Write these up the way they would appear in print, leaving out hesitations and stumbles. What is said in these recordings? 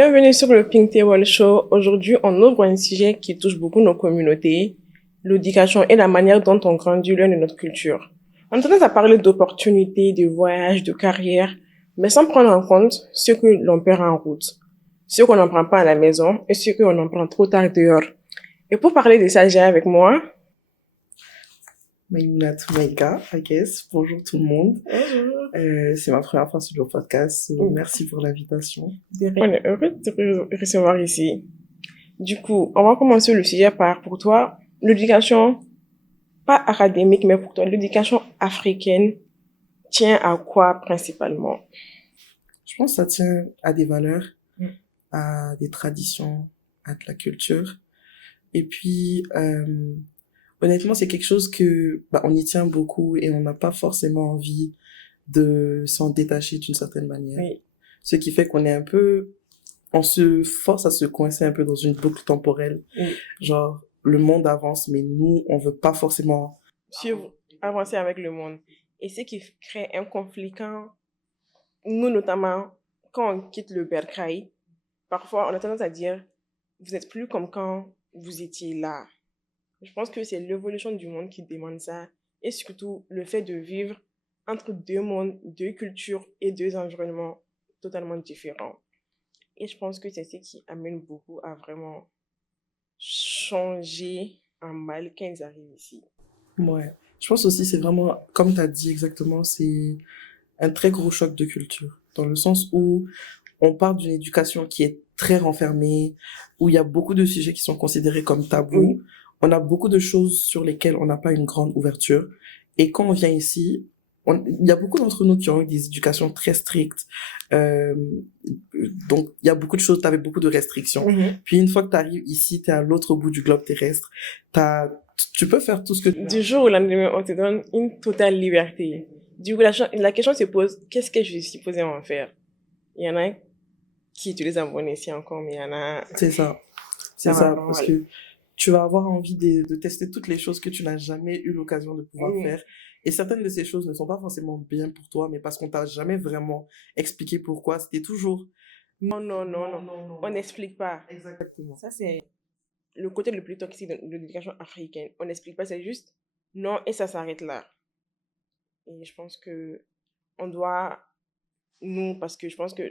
Bienvenue sur le Pink Table Show. Aujourd'hui, on ouvre un sujet qui touche beaucoup nos communautés, l'éducation et la manière dont on grandit l'un de notre culture. On a tendance à parler d'opportunités, de voyages, de carrière, mais sans prendre en compte ce que l'on perd en route, ce qu'on n'en prend pas à la maison et ce qu'on en prend trop tard dehors. Et pour parler de ça, j'ai avec moi... Maïmouna Toumaïka, I guess. Bonjour tout le monde. Bonjour. C'est ma première fois sur le podcast. Merci pour l'invitation. On est heureux de te recevoir ici. Du coup, on va commencer le sujet par, pour toi, l'éducation, pas académique, mais pour toi, l'éducation africaine tient à quoi principalement? Je pense que ça tient à des valeurs, à des traditions, à de la culture. Et puis, honnêtement, c'est quelque chose que on y tient beaucoup et on n'a pas forcément envie de s'en détacher d'une certaine manière. Oui. Ce qui fait qu'on est un peu... On se force à se coincer un peu dans une boucle temporelle. Oui. Genre, le monde avance, mais nous, on veut pas forcément... Suivre, avancer avec le monde. Et ce qui crée un conflit quand, nous notamment, quand on quitte le bercail, parfois on a tendance à dire, vous n'êtes plus comme quand vous étiez là. Je pense que c'est l'évolution du monde qui demande ça. Et surtout, le fait de vivre entre deux mondes, deux cultures et deux environnements totalement différents. Et je pense que c'est ce qui amène beaucoup à vraiment changer en mal quand ils arrivent ici. Ouais. Je pense aussi, c'est vraiment, comme tu as dit exactement, c'est un très gros choc de culture. Dans le sens où on part d'une éducation qui est très renfermée, où il y a beaucoup de sujets qui sont considérés comme tabous. Oui. On a beaucoup de choses sur lesquelles on n'a pas une grande ouverture. Et quand on vient ici, il y a beaucoup d'entre nous qui ont eu des éducations très strictes. Euh, donc, il y a beaucoup de choses, tu avais beaucoup de restrictions. Puis une fois que tu arrives ici, tu es à l'autre bout du globe terrestre. Tu peux faire tout ce que tu veux. Du jour au lendemain, on te donne une totale liberté. Du coup, la question se pose, qu'est-ce que je suis supposée en faire? Il y en a qui utilisent un bon escient encore, mais il y en a... C'est ça. C'est ça, parce que tu vas avoir envie de tester toutes les choses que tu n'as jamais eu l'occasion de pouvoir faire. Et certaines de ces choses ne sont pas forcément bien pour toi, mais parce qu'on t'a jamais vraiment expliqué pourquoi. C'était toujours... Non. On n'explique pas. Exactement. Ça, c'est le côté le plus toxique de l'éducation africaine. On n'explique pas, c'est juste non et ça s'arrête là. Et je pense que on doit, nous, parce que je pense que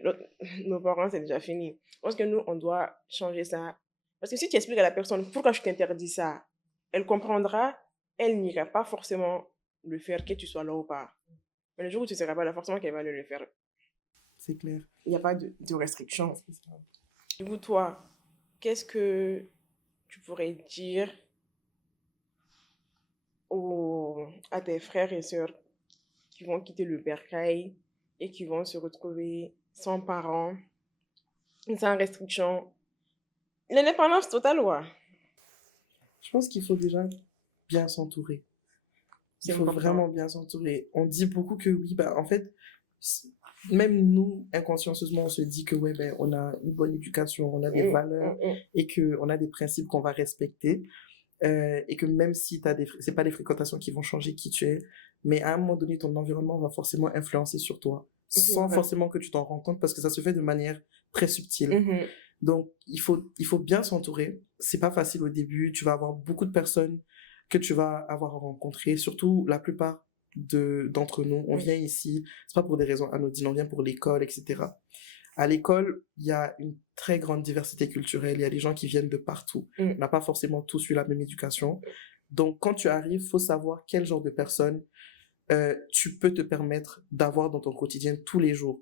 nos parents, c'est déjà fini. Je pense que nous, on doit changer ça. Parce que si tu expliques à la personne pourquoi je t'interdis ça, elle comprendra, elle n'ira pas forcément le faire, que tu sois là ou pas. Mais le jour où tu ne seras pas là, forcément qu'elle va le faire. C'est clair. Il n'y a pas de restriction. Du coup, toi, qu'est-ce que tu pourrais dire à tes frères et sœurs qui vont quitter le bercail et qui vont se retrouver sans parents, sans restriction? L'indépendance totale, ouais. Je pense qu'il faut déjà bien s'entourer. Il faut vraiment bien s'entourer. On dit beaucoup que oui, en fait, même nous, inconsciencieusement, on se dit que ouais, on a une bonne éducation, on a des valeurs et qu'on a des principes qu'on va respecter. Et que même si c'est pas les fréquentations qui vont changer qui tu es, mais à un moment donné, ton environnement va forcément influencer sur toi, sans forcément que tu t'en rends compte, parce que ça se fait de manière très subtile. Donc, il faut bien s'entourer. C'est pas facile au début. Tu vas avoir beaucoup de personnes que tu vas avoir rencontrées, surtout la plupart d'entre nous. On vient ici, c'est pas pour des raisons anodines, on vient pour l'école, etc. À l'école, il y a une très grande diversité culturelle. Il y a des gens qui viennent de partout. On n'a pas forcément tous eu la même éducation. Donc, quand tu arrives, il faut savoir quel genre de personnes tu peux te permettre d'avoir dans ton quotidien tous les jours.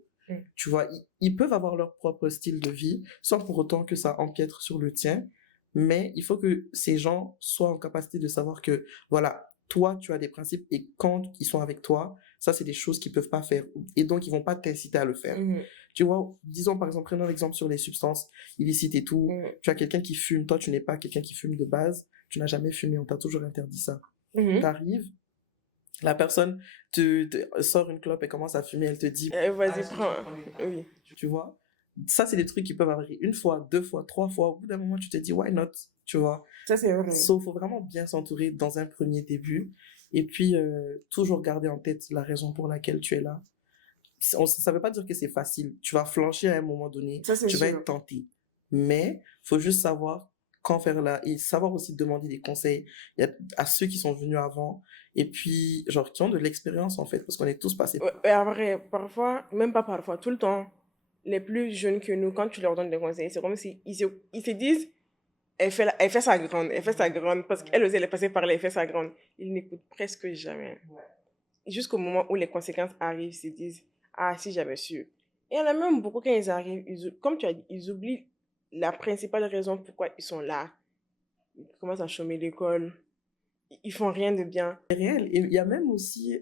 Tu vois, ils peuvent avoir leur propre style de vie sans pour autant que ça empiètre sur le tien. Mais il faut que ces gens soient en capacité de savoir que, voilà, toi, tu as des principes et quand ils sont avec toi, ça, c'est des choses qu'ils peuvent pas faire. Et donc, ils vont pas t'inciter à le faire. Tu vois, disons par exemple, prenons l'exemple sur les substances illicites et tout. Tu as quelqu'un qui fume, toi, tu n'es pas quelqu'un qui fume de base. Tu n'as jamais fumé, on t'a toujours interdit ça. T'arrives, la personne te sort une clope et commence à fumer, elle te dit vas-y, prends. Oui. Tu vois, ça c'est des trucs qui peuvent arriver une fois, deux fois, trois fois. Au bout d'un moment, tu te dis why not, tu vois. Ça, c'est vrai. So, faut vraiment bien s'entourer dans un premier début et puis toujours garder en tête la raison pour laquelle tu es là. ça veut pas dire que c'est facile. Tu vas flancher à un moment donné, Ça, c'est tu vas sûr. être tenté. Mais faut juste savoir quand faire là et savoir aussi demander des conseils à ceux qui sont venus avant et puis genre qui ont de l'expérience en fait parce qu'on est tous passés. Ouais, et après, parfois, même pas parfois, tout le temps, les plus jeunes que nous, quand tu leur donnes des conseils, c'est comme si ils se disent, elle fait sa grande, elle fait sa grande, parce qu'elle aussi, elle est passée par là, elle fait sa grande. Ils n'écoutent presque jamais. Jusqu'au moment où les conséquences arrivent, ils se disent, ah, si j'avais su. Et il y en a même beaucoup quand ils arrivent, comme tu as dit, ils oublient la principale raison pourquoi ils sont là. Ils commencent à chômer l'école, ils font rien de bien. Réel. Et il y a même aussi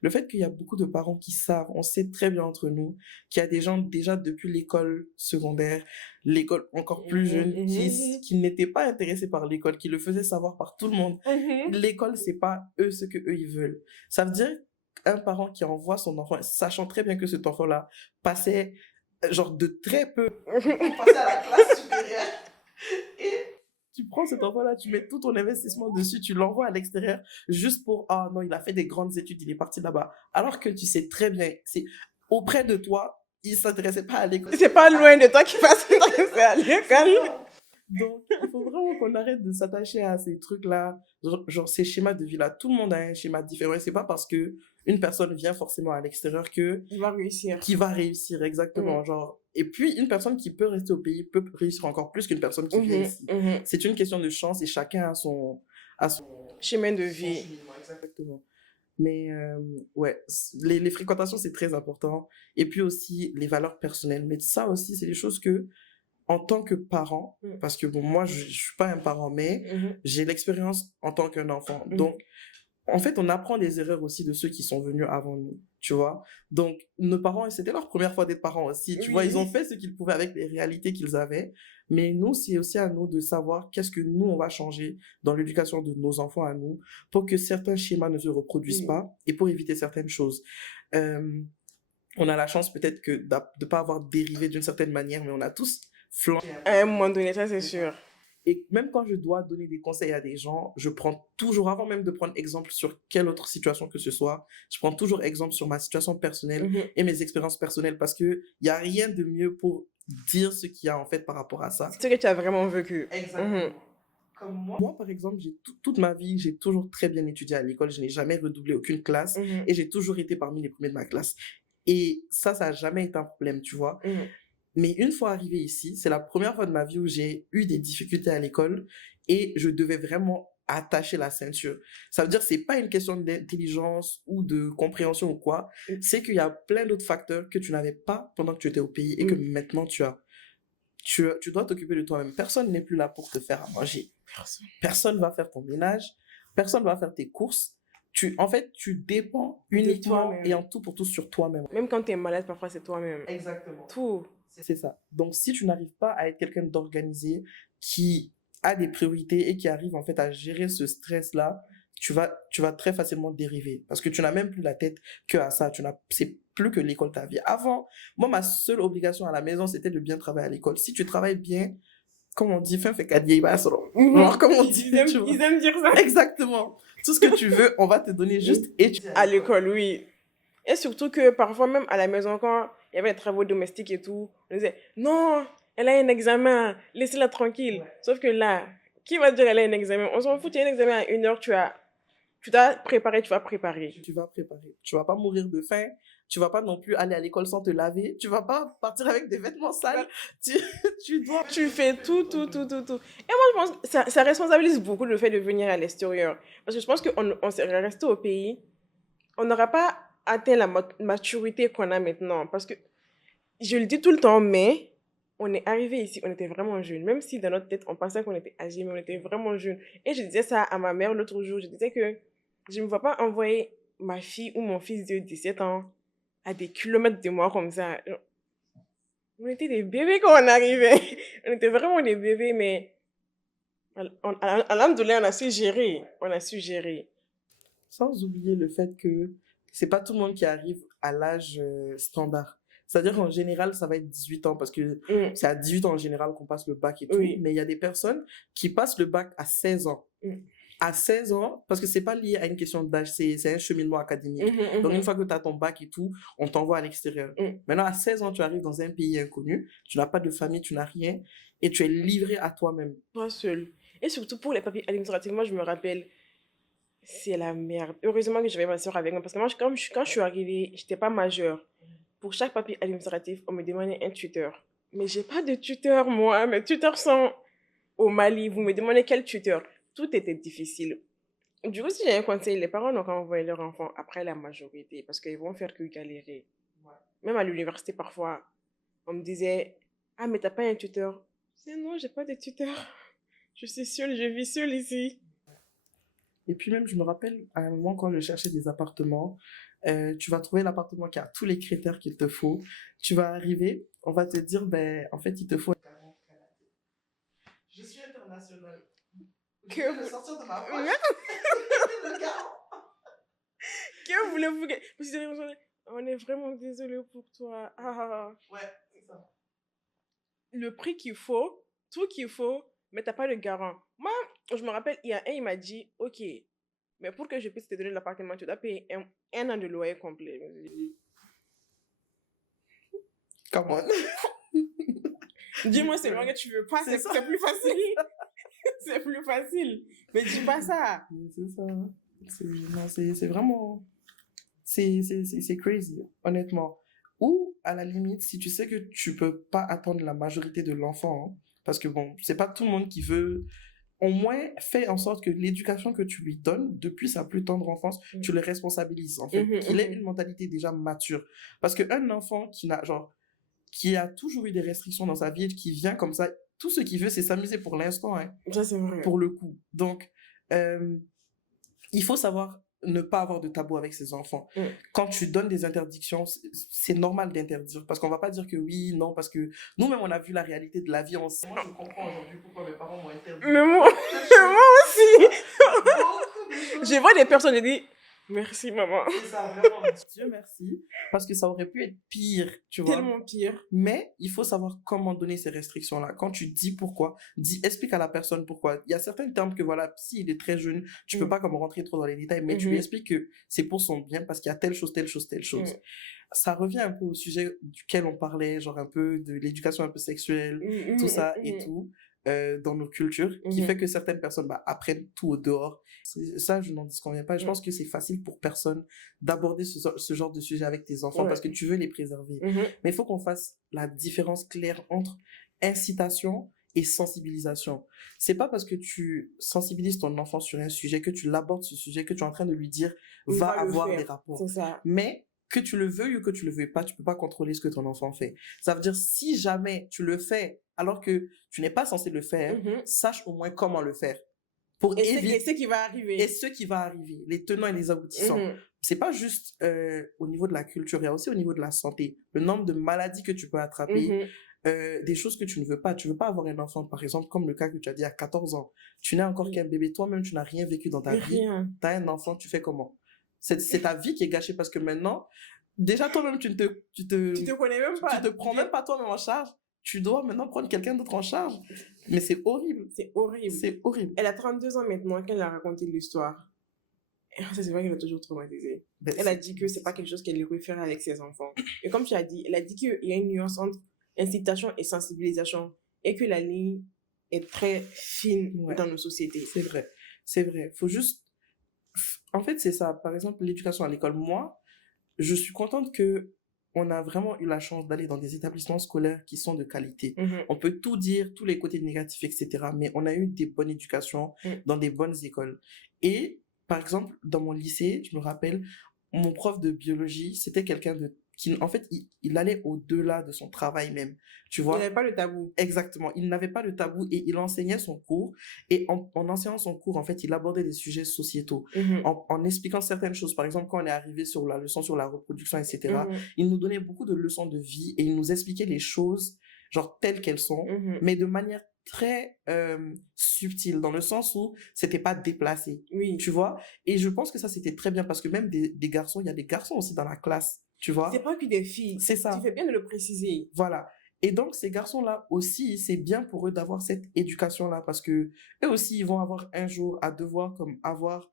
le fait qu'il y a beaucoup de parents qui savent, on sait très bien entre nous, qu'il y a des gens déjà depuis l'école secondaire, l'école encore plus jeune, qui n'étaient pas intéressés par l'école, qui le faisaient savoir par tout le monde. L'école, c'est pas eux ce que eux ils veulent. Ça veut dire un parent qui envoie son enfant, sachant très bien que cet enfant-là passait genre de très peu, passait à la classe supérieure. Et tu prends cet enfant-là, tu mets tout ton investissement dessus, tu l'envoies à l'extérieur juste pour, ah non, il a fait des grandes études, il est parti là-bas. Alors que tu sais très bien, c'est auprès de toi, il ne s'intéressait pas à l'école. C'est pas loin de toi qui passe s'intéresser à l'école. Donc, il faut vraiment qu'on arrête de s'attacher à ces trucs-là, genre ces schémas de vie-là. Tout le monde a un schéma différent. Et c'est pas parce que une personne vient forcément à l'extérieur que Il va réussir. qui va réussir exactement. Genre. Et puis, une personne qui peut rester au pays peut réussir encore plus qu'une personne qui vient ici. C'est une question de chance et chacun a son chemin de vie. Exactement. Mais ouais, les fréquentations, c'est très important. Et puis aussi, les valeurs personnelles. Mais ça aussi, c'est des choses que en tant que parent, parce que bon, moi, je suis pas un parent, mais j'ai l'expérience en tant qu'un enfant. Donc, en fait, on apprend des erreurs aussi de ceux qui sont venus avant nous, tu vois. Donc, nos parents, c'était leur première fois d'être parents aussi, tu vois. Ils ont fait ce qu'ils pouvaient avec les réalités qu'ils avaient. Mais nous, c'est aussi à nous de savoir qu'est-ce que nous, on va changer dans l'éducation de nos enfants à nous pour que certains schémas ne se reproduisent pas et pour éviter certaines choses. On a la chance peut-être que de pas avoir dérivé d'une certaine manière, mais on a tous flanché. À un moment donné, ça c'est sûr. Et même quand je dois donner des conseils à des gens, je prends toujours, avant même de prendre exemple sur quelle autre situation que ce soit, je prends toujours exemple sur ma situation personnelle et mes expériences personnelles parce qu'il n'y a rien de mieux pour dire ce qu'il y a en fait par rapport à ça. C'est ce que tu as vraiment vécu. Exactement. Comme moi, par exemple, toute ma vie, j'ai toujours très bien étudié à l'école. Je n'ai jamais redoublé aucune classe et j'ai toujours été parmi les premiers de ma classe. Et ça n'a jamais été un problème, tu vois. Mais une fois arrivé ici, c'est la première fois de ma vie où j'ai eu des difficultés à l'école et je devais vraiment attacher la ceinture. Ça veut dire que c'est pas une question d'intelligence ou de compréhension ou quoi. C'est qu'il y a plein d'autres facteurs que tu n'avais pas pendant que tu étais au pays et que maintenant tu as. Tu dois t'occuper de toi-même. Personne n'est plus là pour te faire à manger. Personne va faire ton ménage. Personne va faire tes courses. En fait, tu dépends uniquement et en tout pour tout sur toi-même. Même quand tu es malade, parfois c'est toi-même. Exactement. Tout. C'est ça. Donc, si tu n'arrives pas à être quelqu'un d'organisé, qui a des priorités et qui arrive en fait à gérer ce stress-là, tu vas très facilement dériver. Parce que tu n'as même plus la tête que à ça. C'est plus que l'école ta vie. Avant, moi, ma seule obligation à la maison, c'était de bien travailler à l'école. Si tu travailles bien, comme on dit, fin fait qu'à alors, comme on dit, ils aiment dire ça. Exactement. Tout ce que tu veux, on va te donner juste étudier. À l'école, oui. Et surtout que parfois, même à la maison, quand il y avait les travaux domestiques et tout, on disait non, elle a un examen, laissez-la tranquille. Sauf que là, qui va dire elle a un examen? On s'en fout, tu as un examen à 1 heure, tu t'as préparé, tu vas préparer. Tu vas préparer. Tu vas pas mourir de faim. Tu vas pas non plus aller à l'école sans te laver. Tu vas pas partir avec des vêtements sales. Tu fais tout. Et moi, je pense que ça responsabilise beaucoup le fait de venir à l'extérieur. Parce que je pense qu'on serait resté au pays, on n'aura pas atteint la maturité qu'on a maintenant. Parce que, je le dis tout le temps, mais on est arrivé ici, on était vraiment jeunes. Même si dans notre tête, on pensait qu'on était âgés, mais on était vraiment jeunes. Et je disais ça à ma mère l'autre jour. Je disais que je ne me vois pas envoyer ma fille ou mon fils de 17 ans à des kilomètres de moi comme ça. On était des bébés quand on arrivait. On était vraiment des bébés, mais alhamdoulilah, on a su gérer. On a su gérer. Sans oublier le fait que c'est pas tout le monde qui arrive à l'âge standard. C'est-à-dire qu'en général, ça va être 18 ans parce que c'est à 18 ans en général qu'on passe le bac et tout. Mais il y a des personnes qui passent le bac à 16 ans. à 16 ans, parce que c'est pas lié à une question d'âge, c'est un cheminement académique. Donc, une fois que tu as ton bac et tout, on t'envoie à l'extérieur. Maintenant, à 16 ans, tu arrives dans un pays inconnu, tu n'as pas de famille, tu n'as rien, et tu es livré à toi-même. Toi seul. Et surtout pour les papiers administratifs, moi, je me rappelle, c'est la merde. Heureusement que j'avais ma soeur avec moi, parce que moi, quand je suis arrivée, j'étais pas majeure. Pour chaque papier administratif, on me demandait un tuteur. Mais j'ai pas de tuteur, moi. Mes tuteurs sont au Mali. Vous me demandez quel tuteur. Tout était difficile. Du coup, si j'ai un conseil, les parents n'ont qu'à envoyer leur enfant après la majorité parce qu'ils vont faire que galérer. Ouais. Même à l'université, parfois, on me disait « Ah, mais t'as pas un tuteur ?» Je disais « Non, j'ai pas de tuteur. Je suis seule, je vis seule ici. » Et puis même, je me rappelle, à un moment, quand je cherchais des appartements, tu vas trouver l'appartement qui a tous les critères qu'il te faut. Tu vas arriver, on va te dire, ben, en fait, il te faut... Je suis internationale. Que je vais sortir de ma poche. Le garant. Que voulez-vous? On est vraiment désolé pour toi. Ah. Ouais, c'est ça. Le prix qu'il faut, tout qu'il faut, mais t'as pas le garant. Moi, je me rappelle, il y a un, il m'a dit, ok, mais pour que je puisse te donner l'appartement, tu dois payer un an de loyer complet. Come on. Dis-moi seulement que tu veux pas, c'est plus facile. C'est plus facile. Mais dis pas ça. C'est ça. C'est vraiment... C'est crazy, honnêtement. Ou, à la limite, si tu sais que tu peux pas attendre la majorité de l'enfant, hein, parce que bon, c'est pas tout le monde qui veut... Au moins, fais en sorte que l'éducation que tu lui donnes depuis sa plus tendre enfance, tu le responsabilises, en fait. Qu'il ait une mentalité déjà mature. Parce qu'un enfant qui a toujours eu des restrictions dans sa vie, qui vient comme ça, tout ce qu'il veut, c'est s'amuser pour l'instant, hein, ça, c'est vrai. Pour le coup. Donc, il faut savoir ne pas avoir de tabou avec ses enfants. Quand tu donnes des interdictions, c'est normal d'interdire. Parce qu'on va pas dire que oui, non, parce que nous-mêmes, on a vu la réalité de la vie. Moi, je comprends aujourd'hui pourquoi mes parents m'ont interdit. Mais moi aussi. Je vois des personnes et dis merci, maman. C'est ça, vraiment. Dieu merci. Parce que ça aurait pu être pire, tu vois. Tellement pire. Mais il faut savoir comment donner ces restrictions-là. Quand tu dis pourquoi, explique à la personne pourquoi. Il y a certains termes que, voilà, s'il est très jeune, tu peux pas comme rentrer trop dans les détails, mais tu lui expliques que c'est pour son bien parce qu'il y a telle chose, telle chose, telle chose. Ça revient un peu au sujet duquel on parlait, genre un peu de l'éducation un peu sexuelle, tout ça et tout. Dans nos cultures, qui fait que certaines personnes apprennent tout au dehors. Ça, je n'en disconviens pas. Je pense que c'est facile pour personne d'aborder ce genre de sujet avec tes enfants parce que tu veux les préserver. Mais il faut qu'on fasse la différence claire entre incitation et sensibilisation. C'est pas parce que tu sensibilises ton enfant sur un sujet, que tu l'abordes ce sujet, que tu es en train de lui dire va avoir des rapports. C'est ça. Mais que tu le veuilles ou que tu le veuilles pas, tu peux pas contrôler ce que ton enfant fait. Ça veut dire, si jamais tu le fais alors que tu n'es pas censé le faire, sache au moins comment le faire. Pour éviter... Et ce qui va arriver. Et ce qui va arriver, les tenants et les aboutissants. C'est pas juste au niveau de la culture, il y a aussi au niveau de la santé. Le nombre de maladies que tu peux attraper, des choses que tu ne veux pas. Tu veux pas avoir un enfant, par exemple, comme le cas que tu as dit à 14 ans. Tu n'es encore qu'un bébé, toi-même, tu n'as rien vécu dans ta vie. Tu as un enfant, tu fais comment? C'est ta vie qui est gâchée parce que maintenant, déjà toi-même, tu te connais même pas. Tu te prends même pas toi-même en charge. Tu dois maintenant prendre quelqu'un d'autre en charge. Mais c'est horrible. C'est horrible. C'est horrible. Elle a 32 ans maintenant qu'elle a raconté l'histoire. Ça, c'est vrai qu'elle a toujours traumatisé. Elle a dit que c'est pas quelque chose qu'elle aurait faire avec ses enfants. Et comme tu as dit, elle a dit qu'il y a une nuance entre incitation et sensibilisation et que la ligne est très fine dans nos sociétés. C'est vrai. C'est vrai. Faut juste... En fait, c'est ça. Par exemple, l'éducation à l'école. Moi, je suis contente que on a vraiment eu la chance d'aller dans des établissements scolaires qui sont de qualité. On peut tout dire, tous les côtés négatifs, etc. Mais on a eu des bonnes éducations dans des bonnes écoles. Et, par exemple, dans mon lycée, je me rappelle, mon prof de biologie, c'était quelqu'un qui, en fait, il allait au-delà de son travail même, tu vois. Il n'avait pas le tabou. Exactement, il n'avait pas le tabou et il enseignait son cours. Et en enseignant son cours, en fait, il abordait des sujets sociétaux en expliquant certaines choses. Par exemple, quand on est arrivé sur la leçon sur la reproduction, etc., il nous donnait beaucoup de leçons de vie et il nous expliquait les choses, genre telles qu'elles sont, mais de manière très subtile, dans le sens où c'était pas déplacé, tu vois. Et je pense que ça, c'était très bien parce que même des garçons, il y a des garçons aussi dans la classe, tu vois. C'est pas que des filles. C'est ça. Tu fais bien de le préciser. Voilà. Et donc, ces garçons-là aussi, c'est bien pour eux d'avoir cette éducation-là parce que eux aussi, ils vont avoir un jour à devoir comme avoir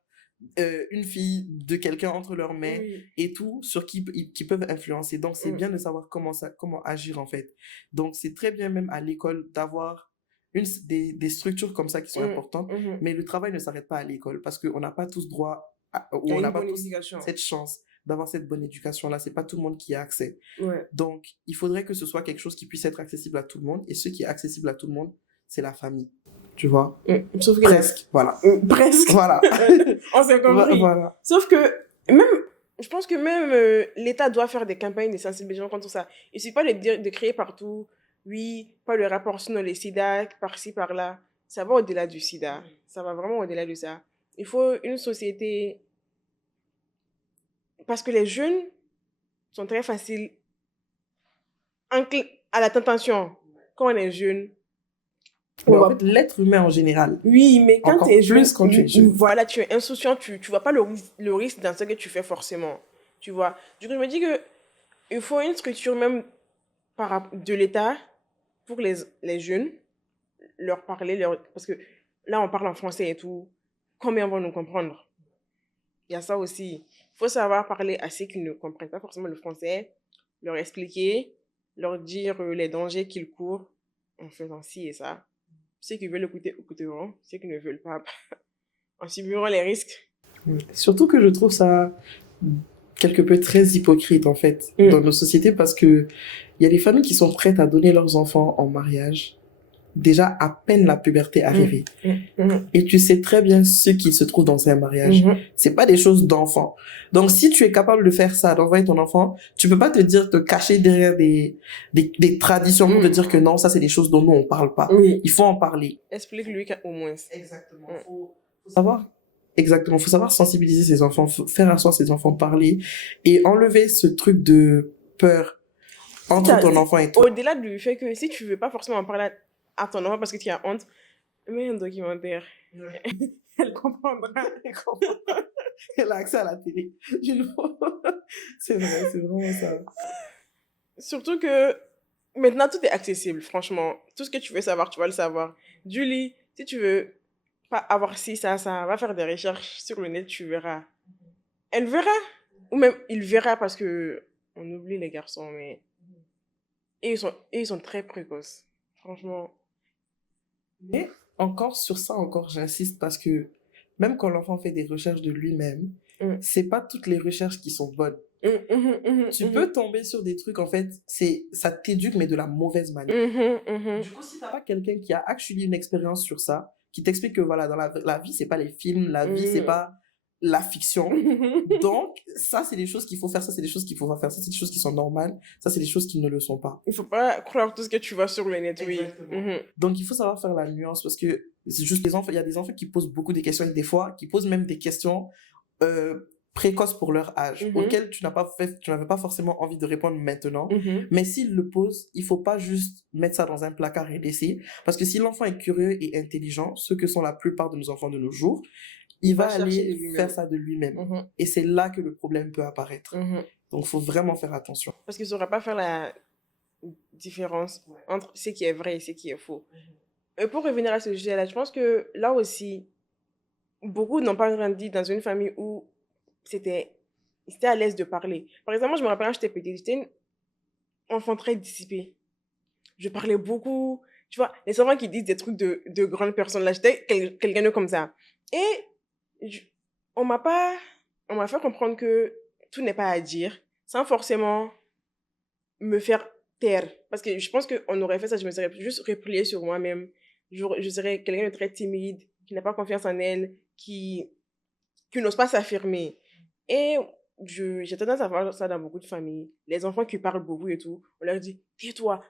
une fille de quelqu'un entre leurs mains Oui. et tout sur qui peuvent influencer. Donc, c'est Mm. bien de savoir comment agir en fait. Donc, c'est très bien même à l'école d'avoir des structures comme ça qui sont importantes, mais le travail ne s'arrête pas à l'école parce qu'on n'a pas tous droit Il y ou a on n'a une pas bonne tous éducation. cette chance d'avoir cette bonne éducation-là. C'est pas tout le monde qui a accès. Ouais. Donc, il faudrait que ce soit quelque chose qui puisse être accessible à tout le monde. Et ce qui est accessible à tout le monde, c'est la famille. Tu vois? Sauf que Presque, voilà. Presque. Voilà. On s'est compris. Voilà. Sauf que même, je pense que même l'État doit faire des campagnes de sensibilisation contre ça. Il ne suffit pas de créer partout, oui, pas le rapport sur les sida, par-ci, par-là. Ça va au-delà du sida. Ça va vraiment au-delà de ça. Il faut une société... Parce que les jeunes sont très faciles à la tentation. Quand on est jeune, Mais en fait, l'être humain en général. oui, mais quand tu es jeune, plus quand tu es jeune. voilà, tu es insouciant, tu vois pas le risque dans ce que tu fais forcément. Tu vois. Du coup, je me dis que il faut une structure même de l'État pour les jeunes, leur parler, parce que là, on parle en français et tout. Combien vont nous comprendre? Il y a ça aussi. Il faut savoir parler à ceux qui ne comprennent pas forcément le français, leur expliquer, leur dire les dangers qu'ils courent en faisant ci et ça. Ceux qui veulent écouter, écouteront. Ceux qui ne veulent pas, en subiront les risques. Surtout que je trouve ça quelque peu très hypocrite, en fait, dans nos sociétés, parce que il y a des familles qui sont prêtes à donner leurs enfants en mariage, déjà à peine la puberté arrivée. Et tu sais très bien ce qui se trouve dans un mariage. C'est pas des choses d'enfants. Donc, si tu es capable de faire ça, d'envoyer ton enfant, tu peux pas te cacher derrière des traditions pour te dire que non, ça, c'est des choses dont nous, on parle pas. Il faut en parler. Explique-lui au moins. Exactement. Faut savoir. Exactement. Faut savoir sensibiliser ses enfants, faire asseoir ses enfants, parler et enlever ce truc de peur entre ton enfant et toi. Au-delà du fait que si tu veux pas forcément en parler à ton enfant parce que tu as honte, mets un documentaire. Ouais. Elle comprendra. Elle a accès à la télé. C'est vrai, c'est vraiment ça. Surtout que maintenant, tout est accessible, franchement. Tout ce que tu veux savoir, tu vas le savoir. Julie, si tu veux pas avoir ci, ça, va faire des recherches sur le net, tu verras. Elle verra. Ou même, il verra parce que on oublie les garçons, mais... Et ils sont très précoces. Franchement. Mais encore sur ça, j'insiste parce que même quand l'enfant fait des recherches de lui-même, c'est pas toutes les recherches qui sont bonnes. Tu peux tomber sur des trucs, en fait, ça t'éduque, mais de la mauvaise manière. Du coup, si t'as pas quelqu'un qui a actually une expérience sur ça, qui t'explique que voilà, dans la vie, c'est pas les films, la vie, c'est pas la fiction. Donc, ça, c'est des choses qu'il faut faire, ça, c'est des choses qu'il faut pas faire, ça, c'est des choses qui sont normales, ça, c'est des choses qui ne le sont pas. Il faut pas croire tout ce que tu vois sur le net, oui. Donc, il faut savoir faire la nuance parce que c'est juste les enfants, il y a des enfants qui posent beaucoup de questions et des fois, qui posent même des questions précoces pour leur âge, auxquelles tu n'avais pas forcément envie de répondre maintenant. Mais s'ils le posent, il faut pas juste mettre ça dans un placard et laisser. Parce que si l'enfant est curieux et intelligent, ce que sont la plupart de nos enfants de nos jours, il va aller faire ça de lui-même. Et c'est là que le problème peut apparaître. Donc, il faut vraiment faire attention. Parce qu'il ne saura pas faire la différence entre ce qui est vrai et ce qui est faux. Et pour revenir à ce sujet-là, je pense que là aussi, beaucoup n'ont pas grandi dans une famille où c'était à l'aise de parler. Par exemple, moi, je me rappelle quand j'étais petite, j'étais une enfant très dissipée. Je parlais beaucoup. Tu vois, les enfants qui disent des trucs de grandes personnes, là, j'étais quelqu'un de comme ça. Et on m'a fait comprendre que tout n'est pas à dire, sans forcément me faire taire. Parce que je pense qu'on aurait fait ça, je me serais juste repliée sur moi-même. Je serais quelqu'un de très timide, qui n'a pas confiance en elle, qui n'ose pas s'affirmer. Et j'ai tendance à voir ça dans beaucoup de familles. Les enfants qui parlent beaucoup et tout, on leur dit « tais-toi ».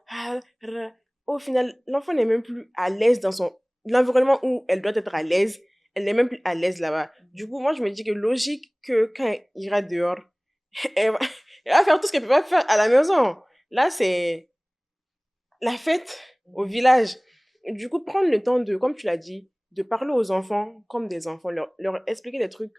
Au final, l'enfant n'est même plus à l'aise dans l'environnement où elle doit être à l'aise. Elle n'est même plus à l'aise là-bas. Du coup, moi, je me dis que logique que quand elle ira dehors, elle va faire tout ce qu'elle peut pas faire à la maison. Là, c'est la fête au village. Du coup, prendre le temps de, comme tu l'as dit, de parler aux enfants comme des enfants, leur expliquer des trucs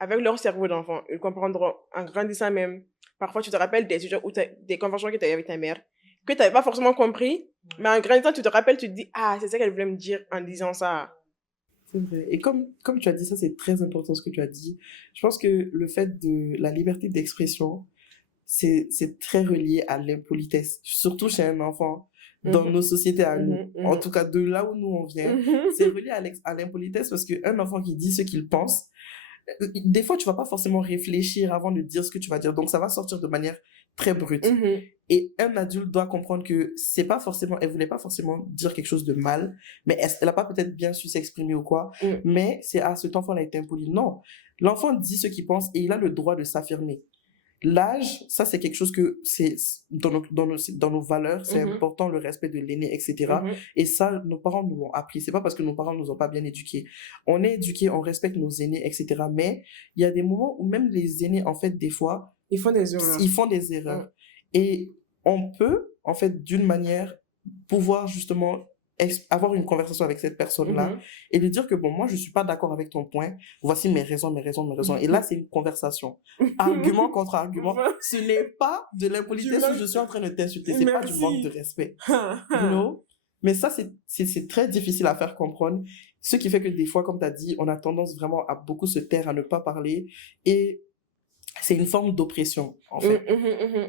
avec leur cerveau d'enfant. Ils comprendront en grandissant même. Parfois, tu te rappelles des sujets ou des conversations que tu as eues avec ta mère. que tu n'avais pas forcément compris, mais en grandissant, tu te rappelles, tu te dis, ah, c'est ça qu'elle voulait me dire en disant ça. C'est vrai. Et comme tu as dit, ça c'est très important ce que tu as dit. Je pense que le fait de la liberté d'expression, c'est très relié à l'impolitesse, surtout chez un enfant, dans nos sociétés à nous. En tout cas, de là où nous on vient, c'est relié à l'impolitesse parce qu'un enfant qui dit ce qu'il pense, des fois, tu vas pas forcément réfléchir avant de dire ce que tu vas dire. Donc, ça va sortir de manière très brute. Et un adulte doit comprendre que c'est pas forcément, elle voulait pas forcément dire quelque chose de mal, mais elle a pas peut-être bien su s'exprimer ou quoi, mais c'est, ah, cet enfant-là est impoli. Non. L'enfant dit ce qu'il pense et il a le droit de s'affirmer. L'âge, ça c'est quelque chose que c'est dans nos valeurs, c'est important, le respect de l'aîné, etc. Et ça, nos parents nous l'ont appris. C'est pas parce que nos parents nous ont pas bien éduqués. On est éduqués, on respecte nos aînés, etc. Mais il y a des moments où même les aînés, en fait, des fois, ils font des erreurs. Ils font des erreurs. Et on peut, en fait, d'une manière, pouvoir justement avoir une conversation avec cette personne-là et lui dire que, bon, moi, je suis pas d'accord avec ton point. Voici mes raisons. Et là, c'est une conversation. Argument contre argument. Ce n'est pas de l'impolitesse où je suis en train de t'insulter. C'est pas du manque de respect. You know? Mais ça, c'est très difficile à faire comprendre. Ce qui fait que des fois, comme tu as dit, on a tendance vraiment à beaucoup se taire, à ne pas parler. Et c'est une forme d'oppression, en fait.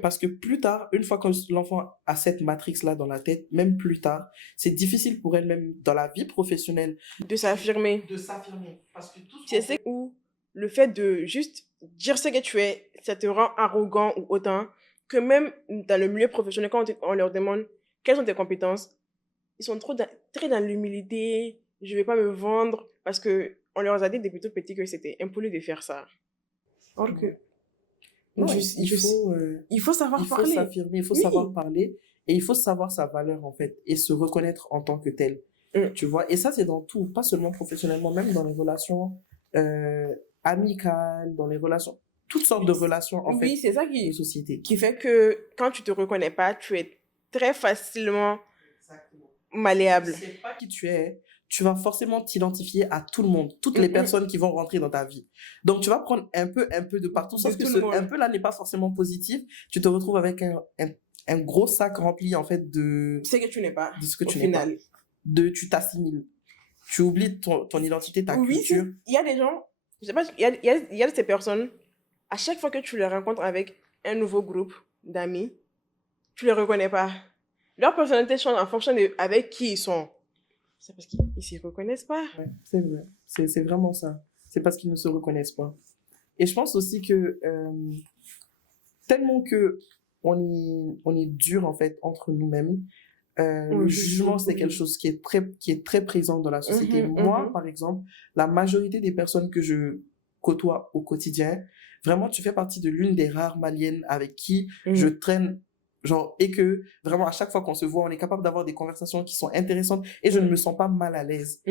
Parce que plus tard, une fois que l'enfant a cette matrix-là dans la tête, même plus tard, c'est difficile pour elle, même dans la vie professionnelle, de s'affirmer. Parce que tout c'est ce où le fait de juste dire ce que tu es, ça te rend arrogant ou autant, que même dans le milieu professionnel, quand on leur demande quelles sont tes compétences, ils sont très dans l'humilité, je vais pas me vendre, parce que on leur a dit depuis tout petit que c'était impoli de faire ça. Or que non, il faut savoir parler. Il faut s'affirmer, il faut savoir parler et il faut savoir sa valeur en fait et se reconnaître en tant que tel. Tu vois, et ça c'est dans tout, pas seulement professionnellement, même dans les relations amicales, dans les relations, toutes sortes de relations en fait. Oui, c'est ça de société. Qui fait que quand tu te reconnais pas, tu es très facilement malléable. Tu sais pas qui tu es. Tu vas forcément t'identifier à tout le monde, toutes les personnes qui vont rentrer dans ta vie. Donc, tu vas prendre un peu de partout, sauf que un peu là n'est pas forcément positif. Tu te retrouves avec un gros sac rempli, en fait, de... Ce que tu n'es pas, de ce que tu n'es pas. Tu t'assimiles. Tu oublies ton identité, ta culture. Il y a des gens, je sais pas, il y a ces personnes, à chaque fois que tu les rencontres avec un nouveau groupe d'amis, tu les reconnais pas. Leur personnalité change en fonction de avec qui ils sont. C'est parce qu'ils ne se reconnaissent pas. Ouais, c'est vrai. C'est vraiment ça. C'est parce qu'ils ne se reconnaissent pas. Et je pense aussi que tellement que on est dur, en fait, entre nous-mêmes, le jugement, c'est quelque chose qui est très présent dans la société. Moi, par exemple, la majorité des personnes que je côtoie au quotidien, vraiment, tu fais partie de l'une des rares Maliennes avec qui je traîne. Genre, et que vraiment à chaque fois qu'on se voit, on est capable d'avoir des conversations qui sont intéressantes et je ne me sens pas mal à l'aise.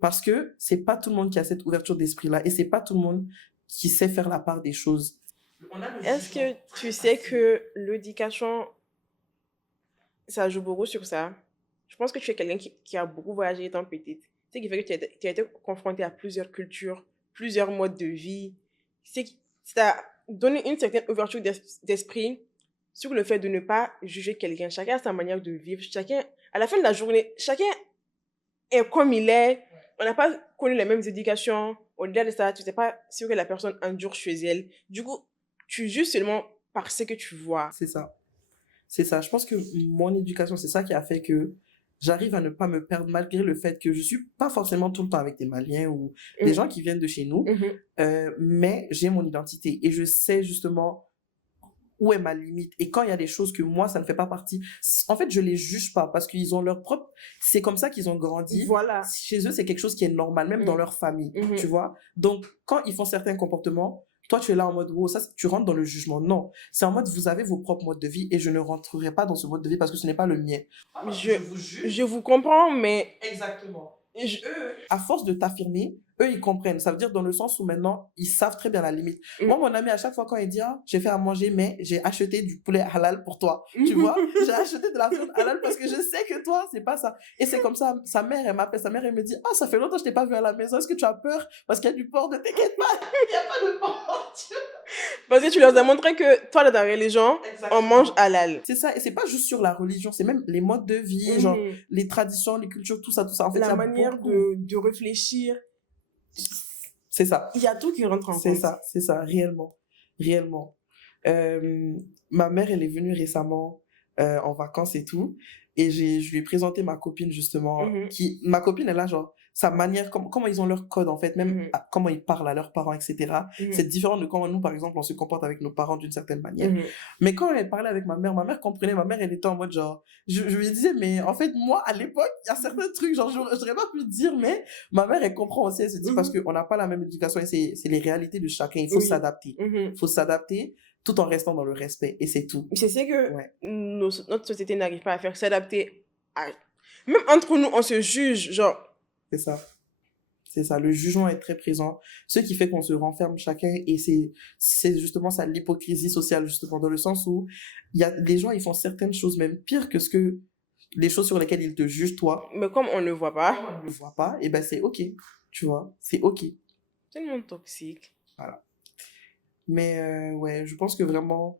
Parce que c'est pas tout le monde qui a cette ouverture d'esprit-là et c'est pas tout le monde qui sait faire la part des choses. Est-ce que tu sais que l'éducation, ça joue beaucoup sur ça? Je pense que tu es quelqu'un qui a beaucoup voyagé étant petite. Ce qui fait que tu as été confronté à plusieurs cultures, plusieurs modes de vie. Ça t'a donné une certaine ouverture d'esprit sur le fait de ne pas juger quelqu'un. Chacun a sa manière de vivre. Chacun, à la fin de la journée, chacun est comme il est. On n'a pas connu les mêmes éducations. Au-delà de ça, tu ne sais pas ce que la personne endure chez elle. Du coup, tu juges seulement par ce que tu vois. C'est ça. C'est ça. Je pense que mon éducation, c'est ça qui a fait que j'arrive à ne pas me perdre malgré le fait que je suis pas forcément tout le temps avec des Maliens ou des gens qui viennent de chez nous. Mais j'ai mon identité et je sais justement où est ma limite et quand il y a des choses que moi ça ne fait pas partie, en fait je les juge pas parce qu'ils ont leur propre, c'est comme ça qu'ils ont grandi, voilà. Chez eux c'est quelque chose qui est normal même dans leur famille, tu vois. Donc quand ils font certains comportements, toi tu es là en mode wow, ça tu rentres dans le jugement. Non, c'est en mode vous avez vos propres modes de vie et je ne rentrerai pas dans ce mode de vie parce que ce n'est pas le mien. Je vous comprends, mais exactement. À force de t'affirmer, eux, ils comprennent. Ça veut dire dans le sens où maintenant, ils savent très bien la limite. Moi, mon ami, à chaque fois quand il dit, ah, j'ai fait à manger, mais j'ai acheté du poulet halal pour toi. Tu vois? J'ai acheté de la viande halal parce que je sais que toi, c'est pas ça. Et c'est comme ça, sa mère, elle m'appelle, sa mère, elle me dit, ah, ça fait longtemps que je t'ai pas vu à la maison. Est-ce que tu as peur? Parce qu'il y a du porc, ne t'inquiète pas. Il n'y a pas de porc. Parce que tu leur as montré que toi, dans ta religion, on mange halal. C'est ça. Et c'est pas juste sur la religion, c'est même les modes de vie, genre, les traditions, les cultures, tout ça, tout ça. En fait, la manière de réfléchir. C'est ça. Il y a tout qui rentre en compte. C'est ça, réellement. Réellement. Ma mère, elle est venue récemment en vacances et tout. Et je lui ai présenté ma copine, justement. Ma copine, elle a genre sa manière, comment ils ont leur code, en fait, même comment ils parlent à leurs parents, etc. C'est différent de comment nous, par exemple, on se comporte avec nos parents d'une certaine manière. Mais quand elle parlait avec ma mère comprenait. Ma mère, elle était en mode genre... Je lui disais, mais en fait, moi, à l'époque, il y a certains trucs, genre, je n'aurais pas pu dire, mais ma mère, elle comprend aussi. Elle se dit, parce qu'on n'a pas la même éducation et c'est les réalités de chacun. Il faut s'adapter. Il faut s'adapter tout en restant dans le respect. Et c'est tout. Je sais que notre société n'arrive pas à faire s'adapter à... Même entre nous, on se juge, genre... C'est ça. C'est ça. Le jugement est très présent. Ce qui fait qu'on se renferme chacun. Et c'est justement ça, l'hypocrisie sociale, justement, dans le sens où il y a des gens, ils font certaines choses même pires que les choses sur lesquelles ils te jugent, toi. Mais comme on ne le voit pas. Comme on ne le voit pas, et ben c'est OK. Tu vois, c'est OK. C'est le monde toxique. Voilà. Mais ouais, je pense que vraiment,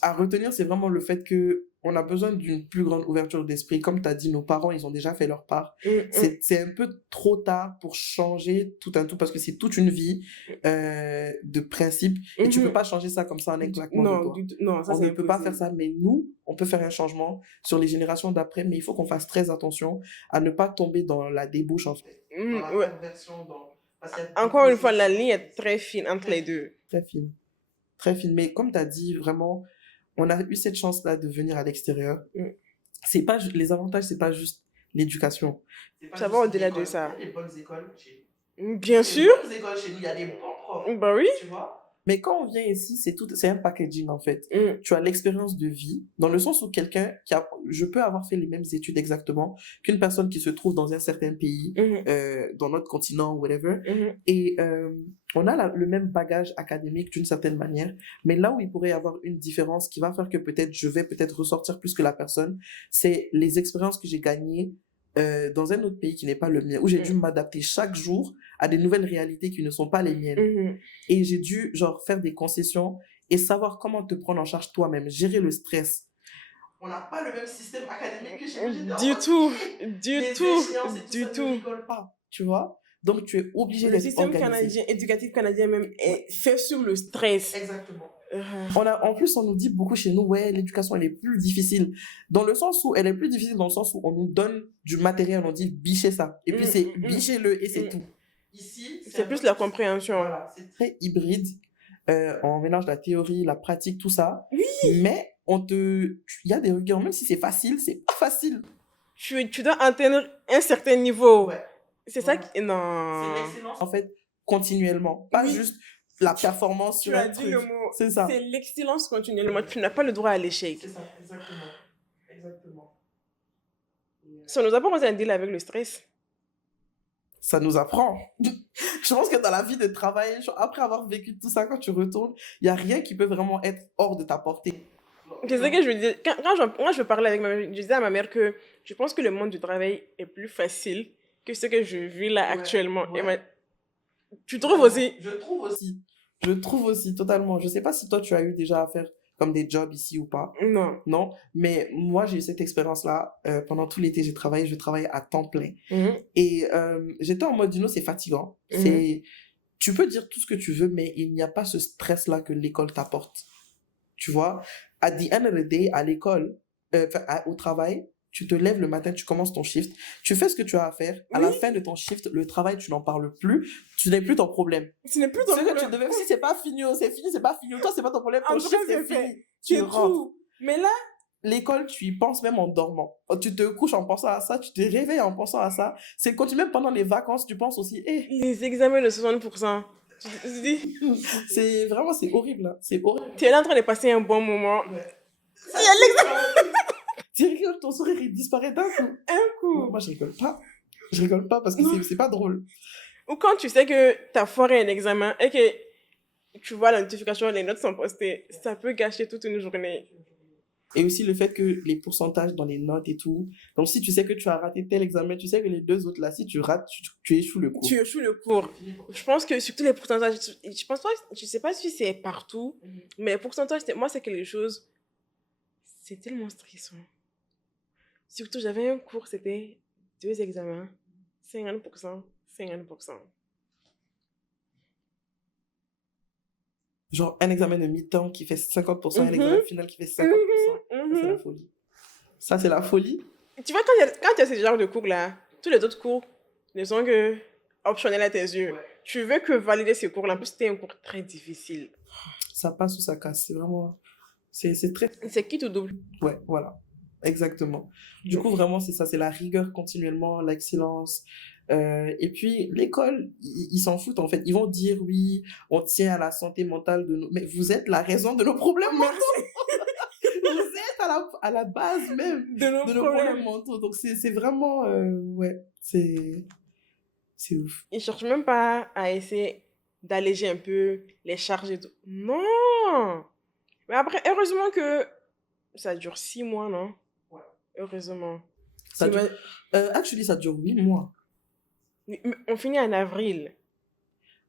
à retenir, c'est vraiment le fait que on a besoin d'une plus grande ouverture d'esprit. Comme tu as dit, nos parents, ils ont déjà fait leur part. C'est un peu trop tard pour changer tout un tout, parce que c'est toute une vie de principes. Et tu peux pas changer ça comme ça en un claquement de doigts. Non, ça, on ne peut pas faire ça, mais nous, on peut faire un changement sur les générations d'après, mais il faut qu'on fasse très attention à ne pas tomber dans la débauche, en fait. Dans la perversion, encore une fois, la ligne est très fine entre les deux. Très fine. Très fine. Mais comme tu as dit, vraiment... On a eu cette chance-là de venir à l'extérieur. C'est pas, les avantages, c'est pas juste l'éducation. Ça va au-delà de ça. Il y a des bonnes écoles chez nous. Bien sûr. Il y a des bonnes écoles chez nous, il y a des bons profs. Bah oui. Tu vois? Mais quand on vient ici, c'est un packaging, en fait. Tu as l'expérience de vie, dans le sens où quelqu'un je peux avoir fait les mêmes études exactement qu'une personne qui se trouve dans un certain pays, dans notre continent, whatever. Et on a le même bagage académique d'une certaine manière, mais là où il pourrait y avoir une différence qui va faire que peut-être je vais ressortir plus que la personne, c'est les expériences que j'ai gagnées dans un autre pays qui n'est pas le mien, où j'ai dû m'adapter chaque jour à des nouvelles réalités qui ne sont pas les miennes. Et j'ai dû genre faire des concessions et savoir comment te prendre en charge toi-même, gérer le stress. On n'a pas le même système académique que chez nous. Du tout. Pas, tu vois? Donc tu es obligé d'être organisé. Le système éducatif canadien même est fait sur le stress. Exactement. En plus, on nous dit beaucoup chez nous, ouais, l'éducation, elle est plus difficile. Elle est plus difficile dans le sens où on nous donne du matériel, on dit bichez ça. Et puis c'est bichez-le et c'est tout. Ici, c'est plus la compréhension. Voilà, c'est très hybride. On mélange la théorie, la pratique, tout ça. Oui. Mais il y a des rigueurs, même si c'est facile, c'est pas facile. Tu dois atteindre un certain niveau. Ouais. C'est ça qui... Non. C'est l'excellence. En fait, continuellement. Pas juste la performance sur un truc. Tu as dit le mot. C'est ça. C'est l'excellence continuellement. Tu n'as pas le droit à l'échec. C'est ça, exactement. Ça nous apprend à dealer avec le stress. Ça nous apprend. Je pense que dans la vie de travail, après avoir vécu tout ça, quand tu retournes, il n'y a rien qui peut vraiment être hors de ta portée. C'est ce que je disais. Quand je parlais avec ma mère, je disais à ma mère que je pense que le monde du travail est plus facile que ce que je vis là actuellement. Et tu trouves aussi? Je trouve aussi, totalement. Je ne sais pas si toi, tu as eu déjà à faire comme des jobs ici ou pas. Non. Mais moi, j'ai eu cette expérience-là. Pendant tout l'été, je travaillais à temps plein. Et j'étais en mode, c'est fatigant. Tu peux dire tout ce que tu veux, mais il n'y a pas ce stress-là que l'école t'apporte. Tu vois? At the end of the day, à l'école, au travail, tu te lèves le matin, tu commences ton shift, tu fais ce que tu as à faire. À la fin de ton shift, le travail, tu n'en parles plus. Tu n'es plus ton problème. Ce n'est plus ton problème. Que tu devais... Si c'est pas fini, c'est fini, c'est pas fini. Toi, c'est pas ton problème. Ton shift, c'est fini. Tu rentres. Mais là, l'école, tu y penses même en dormant. Tu te couches en pensant à ça, tu te réveilles en pensant à ça. C'est quand tu même pendant les vacances, tu penses aussi, les examens de 60%. C'est vraiment, c'est horrible, là. C'est horrible. Tu es là en train de passer un bon moment. Ouais. Il y a l'examen. Tu rigoles, ton sourire, il disparaît d'un coup. Un coup. Moi, je rigole pas. Je rigole pas parce que c'est pas drôle. Ou quand tu sais que tu as foiré un examen et que tu vois la notification, les notes sont postées, ça peut gâcher toute une journée. Et aussi le fait que les pourcentages dans les notes et tout. Donc, si tu sais que tu as raté tel examen, tu sais que les deux autres là, si tu rates, tu échoues le cours. Tu échoues le cours. Je pense que surtout les pourcentages, je pense pas, je sais pas si c'est partout, mais les pourcentages, moi, c'est quelque chose, c'est tellement stressant. Surtout, j'avais un cours, c'était 2 examens, 50%, 50%. Genre, un examen de mi-temps qui fait 50%, un examen final qui fait 50%. C'est la folie. Ça, c'est la folie. Tu vois, quand il y a ce genre de cours-là, tous les autres cours ne sont que optionnels à tes yeux. Ouais. Tu veux que valider ce cours-là. En plus, c'était un cours très difficile. Ça passe ou ça casse. C'est vraiment... C'est très... C'est quitte ou double. Ouais, voilà. Exactement. Du coup, vraiment, c'est ça. C'est la rigueur continuellement, l'excellence. Et puis, l'école, ils s'en foutent, en fait. Ils vont dire, oui, on tient à la santé mentale de nos... Mais vous êtes la raison de nos problèmes mentaux. Vous êtes à la base même de nos problèmes mentaux. Donc, c'est vraiment... ouais, c'est ouf. Ils cherchent même pas à essayer d'alléger un peu les charges et tout. Non! Mais après, heureusement que ça dure 6 mois, non? Ouais. Heureusement. Ça dure... actually, ça dure 8 mois. On finit en avril.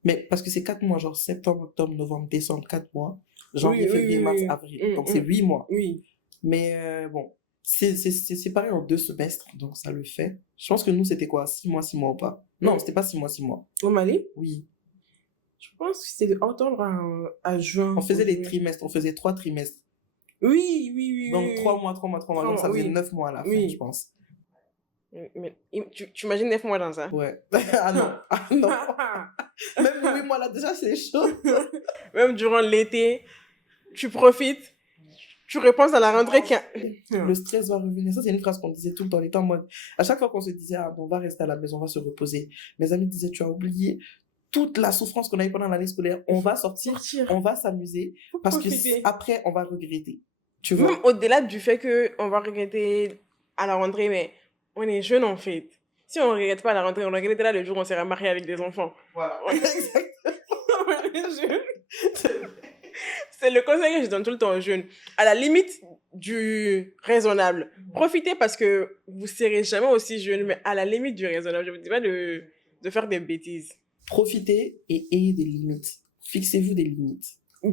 Mais parce que c'est 4 mois, genre septembre, octobre, novembre, décembre, 4 mois. Janvier, février, mars, avril. Donc, c'est 8 mois. Oui. Mais bon, c'est séparé en 2 semestres, donc ça le fait. Je pense que nous, c'était quoi? 6 mois, 6 mois ou pas? Non, c'était pas 6 mois, 6 mois. Au Mali? Oui. Je pense que c'était de octobre à juin. On faisait les trimestres, on faisait 3 trimestres. Oui. Donc 3 mois, donc ça faisait 9 mois à la fin, je pense. Mais tu imagines 9 mois dans ça? Ouais. Ah non. Même 8 mois là, déjà, c'est chaud. Même durant l'été, tu profites, tu repenses à la rentrée. Le stress va revenir. Ça, c'est une phrase qu'on disait tout le temps. On était en mode, à chaque fois qu'on se disait, on va rester à la maison, on va se reposer. Mes amis disaient, tu as oublié toute la souffrance qu'on a eu pendant l'année scolaire. On va sortir. On va s'amuser. Parce que après, on va regretter. Tu vois? Même au-delà du fait qu'on va regretter à la rentrée, mais on est jeune en fait. Si on ne regrette pas à la rentrée, on regrettera le jour où on sera marié avec des enfants. Voilà. On est jeune. C'est le conseil que je donne tout le temps aux jeunes. À la limite du raisonnable. Profitez parce que vous ne serez jamais aussi jeune, mais à la limite du raisonnable. Je ne vous dis pas de faire des bêtises. Profitez et ayez des limites. Fixez-vous des limites.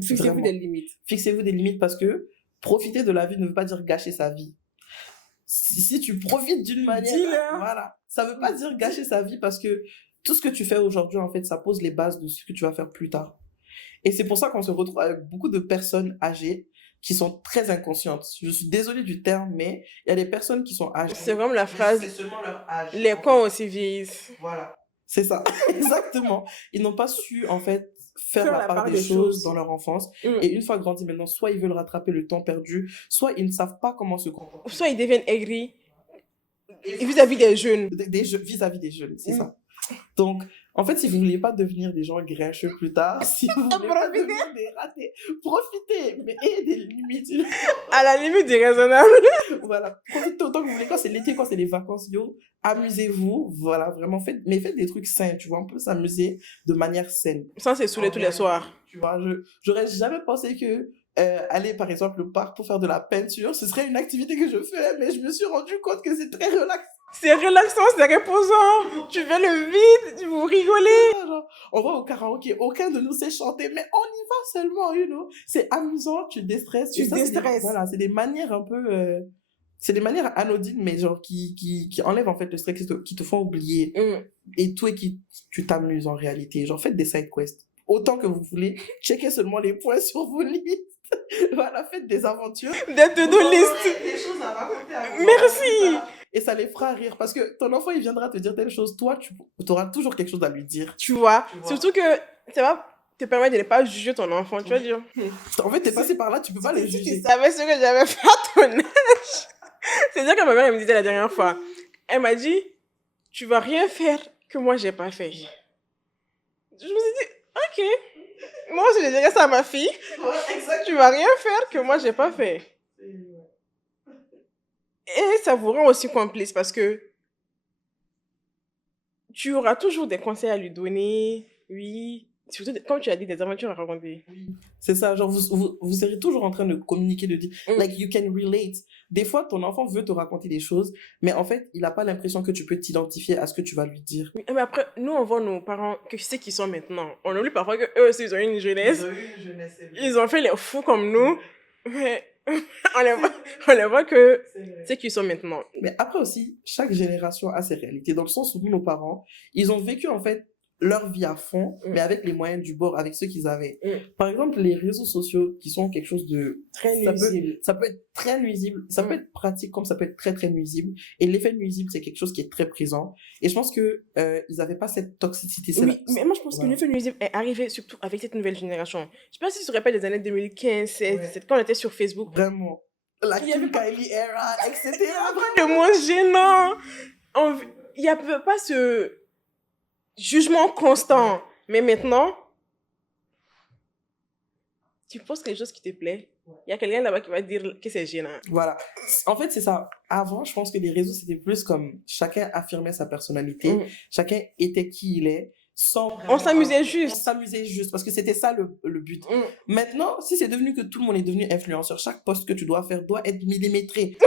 Fixez-vous des limites. Fixez-vous des limites parce que profiter de la vie ne veut pas dire gâcher sa vie. Si tu profites d'une manière, voilà, ça veut pas dire gâcher sa vie parce que tout ce que tu fais aujourd'hui, en fait, ça pose les bases de ce que tu vas faire plus tard. Et c'est pour ça qu'on se retrouve avec beaucoup de personnes âgées qui sont très inconscientes. Je suis désolée du terme, mais il y a des personnes qui sont âgées. C'est comme la phrase, c'est seulement leur âge. Les cons aussi vieillissent. Voilà, c'est ça, exactement. Ils n'ont pas su, en fait, faire la part des choses dans leur enfance. Et une fois grandis maintenant, soit ils veulent rattraper le temps perdu, soit ils ne savent pas comment se comporter. Soit ils deviennent aigris vis-à-vis des jeunes. Vis-à-vis des jeunes, c'est ça. Donc, en fait, si vous ne voulez pas devenir des gens grincheux plus tard, si vous voulez pas devenir des ratés, profitez, mais ayez des limites. À la limite du raisonnable. Voilà, profitez autant que vous voulez. Quand c'est l'été, quand c'est les vacances, amusez-vous, voilà, vraiment, faites des trucs sains, tu vois, on peut s'amuser de manière saine. Sans se saouler tous les soirs. Tu vois, j'aurais jamais pensé que aller, par exemple, au parc pour faire de la peinture, ce serait une activité que je ferais, mais je me suis rendu compte que c'est très relaxant. C'est relaxant, c'est reposant. Tu fais le vide, vous rigolez. Genre, on va au karaoké, aucun de nous sait chanter, mais on y va seulement, c'est amusant, tu déstresses. Tu déstresses. Voilà, c'est des manières un peu... c'est des manières anodines, mais genre qui enlèvent en fait le stress, qui te font oublier. Et tout, et tu t'amuses en réalité. Genre, faites des side quests. Autant que vous voulez, checkez seulement les points sur vos listes. Voilà, faites des aventures. Des to-do list. Des choses à raconter à vous. Merci. Et ça les fera rire parce que ton enfant, il viendra te dire telle chose. Toi, tu auras toujours quelque chose à lui dire. Tu vois. Surtout que ça va te permettre de ne pas juger ton enfant. Tu vas dire. En fait, t'es passé par là, tu peux pas les juger. Tu savais ce que j'avais fait à ton âge. C'est-à-dire que ma mère elle me disait la dernière fois. Elle m'a dit, tu vas rien faire que moi, j'ai pas fait. Je me suis dit, ok. Moi, je dirais ça à ma fille. Ouais, tu vas rien faire que moi, j'ai pas fait. Et ça vous rend aussi complice parce que tu auras toujours des conseils à lui donner, oui. Surtout, comme tu as dit, des aventures à raconter. Oui. C'est ça, genre vous serez toujours en train de communiquer, de dire, like you can relate. Des fois, ton enfant veut te raconter des choses, mais en fait, il n'a pas l'impression que tu peux t'identifier à ce que tu vas lui dire. Oui, mais après, nous, on voit nos parents, que c'est qu'ils sont maintenant. On oublie parfois qu'eux aussi, ils ont eu une jeunesse. Ils ont eu une jeunesse, c'est vrai. Ils ont fait les fous comme nous, mais on les voit que c'est qu'ils sont maintenant. Mais après aussi, chaque génération a ses réalités, dans le sens où nous, nos parents, ils ont vécu en fait leur vie à fond, mais avec les moyens du bord, avec ceux qu'ils avaient. Par exemple, les réseaux sociaux, qui sont quelque chose de très nuisible. Ça peut être très nuisible, ça peut être pratique comme ça peut être très très nuisible. Et l'effet nuisible, c'est quelque chose qui est très présent. Et je pense que ils n'avaient pas cette toxicité. Oui, mais moi je pense que l'effet nuisible est arrivé surtout avec cette nouvelle génération. Je sais pas si tu te rappelles des années 2015, 16, 17, quand on était sur Facebook. Vraiment. La Kim Kylie era, etc. Le moins gênant. Il n'y avait pas ce jugement constant. Mais maintenant, tu postes quelque chose qui te plaît. Il y a quelqu'un là-bas qui va dire que c'est gênant. Voilà. En fait, c'est ça. Avant, je pense que les réseaux, c'était plus comme chacun affirmait sa personnalité. Chacun était qui il est. On s'amusait juste. On s'amusait juste parce que c'était ça le but. Maintenant, si c'est devenu que tout le monde est devenu influenceur, chaque post que tu dois faire doit être millimétré.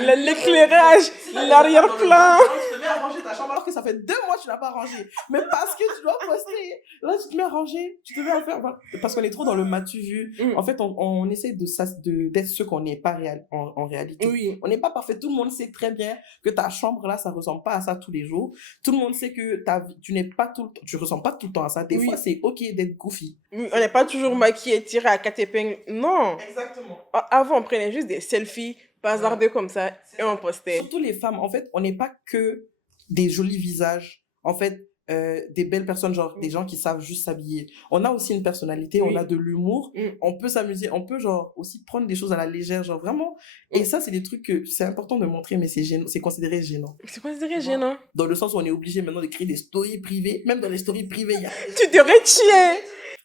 L'éclairage, l'arrière-plan. Tu te mets à ranger ta chambre alors que ça fait 2 mois que tu n'as pas rangé. Mais parce que tu dois poster. Là, tu te mets à ranger, tu te mets à faire. Parce qu'on est trop dans le matu vu. En fait, on essaie d'être ce qu'on n'est pas en réalité. Oui. On n'est pas parfait. Tout le monde sait très bien que ta chambre là, ça ressemble pas à ça tous les jours. Tout le monde sait que tu n'es pas tu ressembles pas tout le temps à ça. Des fois, c'est ok d'être goofy. Oui, on n'est pas toujours maquillé, tiré à 4 épingles. Non. Exactement. Avant, on prenait juste des selfies, bazardés comme ça, et on postait. Surtout les femmes, en fait, on n'est pas que des jolis visages. En fait, des belles personnes, genre des gens qui savent juste s'habiller. On a aussi une personnalité, on a de l'humour, on peut s'amuser, on peut genre aussi prendre des choses à la légère, genre vraiment. Et ça, c'est des trucs que c'est important de montrer, mais c'est considéré gênant. C'est considéré gênant. Dans le sens où on est obligé maintenant de créer des stories privées. Même dans les stories privées, il y a... Tu te retiens.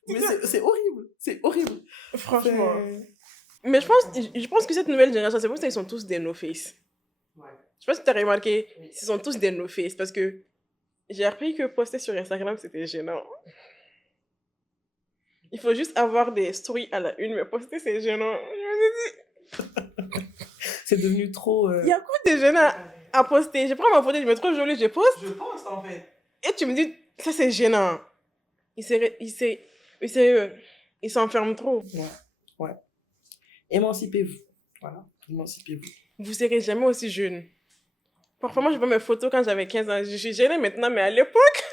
Mais c'est horrible, c'est horrible. Franchement. Mais je pense que cette nouvelle génération, c'est pour ça qu'ils sont tous des no-face. Ouais. Je sais pas si tu as remarqué, ils sont tous des no-face parce que j'ai appris que poster sur Instagram, c'était gênant. Il faut juste avoir des stories à la une, mais poster, c'est gênant. Je me suis dit... c'est devenu trop... Il y a quoi de gênant à poster? Je prends ma photo, je me trouve jolie, je poste. Je poste, en fait. Et tu me dis, ça, c'est gênant. Ils s'enferment trop. Ouais. Émancipez-vous. Voilà, émancipez-vous. Vous serez jamais aussi jeune. Parfois, moi, je vois mes photos quand j'avais 15 ans. Je suis gênée maintenant, mais à l'époque...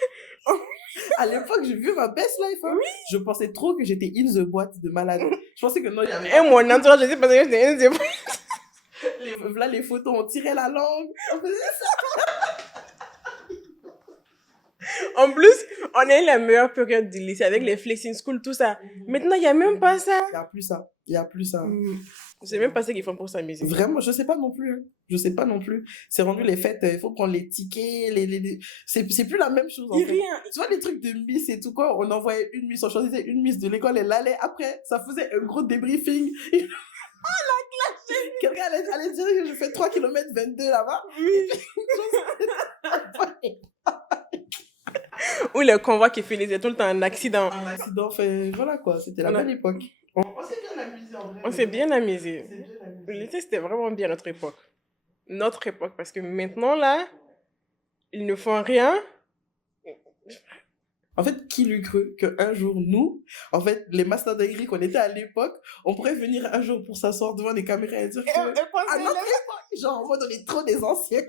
À l'époque, j'ai vu ma best life. Hein. Oui. Je pensais trop que j'étais in the boîte de malade. Je pensais que non, il y avait... Et mon entourage, je dis parce que j'étais in the boîte. Là, les photos, on tirait la langue. On faisait ça. En plus, on a eu la meilleure période du lycée avec les flexing school, tout ça. Maintenant, il n'y a même pas ça. Il n'y a plus ça. Je sais même pas ce qu'ils font pour s'amuser. Vraiment, je sais pas non plus. Je sais pas non plus. C'est rendu les fêtes, il faut prendre les tickets, c'est plus la même chose en fait. Rien. Tu vois les trucs de Miss et tout quoi, on envoyait une Miss, on choisissait une Miss de l'école, elle allait après, ça faisait un gros débriefing. Oh la classe. Quelqu'un allait dire que je fais 3 km 22 là-bas. Oui. Ou le convoi qui finissait tout le temps en accident. Un accident, voilà quoi, c'était la belle époque. On s'est bien amusé en vrai. On s'est bien amusé. L'été, c'était vraiment bien notre époque. Notre époque, parce que maintenant, là, ils ne font rien. En fait, qui l'eût cru qu'un jour, nous, en fait, les masters d'agri qu'on était à l'époque, on pourrait venir un jour pour s'asseoir devant les caméras et dire que à notre époque, genre en mode on est trop des anciens.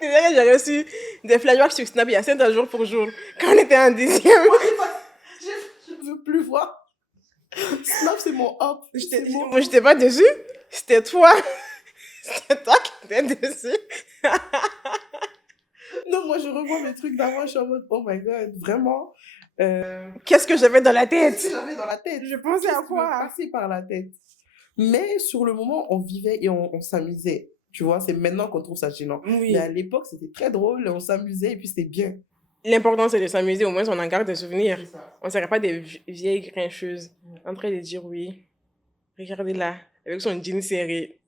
J'ai reçu des flashbacks sur Snap il y a 7 jours pour jour, quand on était en 10e. Je ne veux plus voir. Snap, c'est mon hop. Moi, j'étais pas dessus. C'était toi. C'était toi qui étais dessus. Non, moi, je revois mes trucs d'avant. Je suis en mode, oh my god, vraiment. Qu'est-ce que j'avais dans la tête? Qu'est-ce que j'avais dans la tête? Je pensais à quoi? Passé par la tête. Mais sur le moment, on vivait et on s'amusait. Tu vois, c'est maintenant qu'on trouve ça gênant. Oui. Mais à l'époque, c'était très drôle. On s'amusait et puis c'était bien. L'important, c'est de s'amuser. Au moins, on en garde des souvenirs. On ne serait pas des vieilles grincheuses en train de dire oui. Regardez là, avec son jean serré.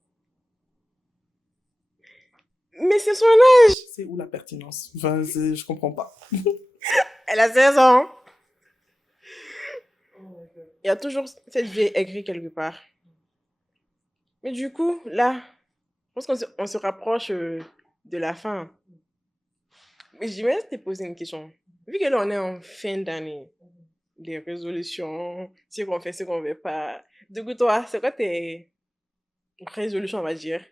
Mais c'est son âge. C'est où la pertinence? Enfin, je comprends pas. Elle a 16 ans. Il y a toujours cette vieille aigrie quelque part. Mais du coup, là, je pense qu'on se rapproche de la fin. Mais j'aimerais te poser une question. Vu que là, on est en fin d'année, des résolutions, ce qu'on fait, ce qu'on ne fait pas. Du coup, toi, c'est quoi tes résolutions, on va dire,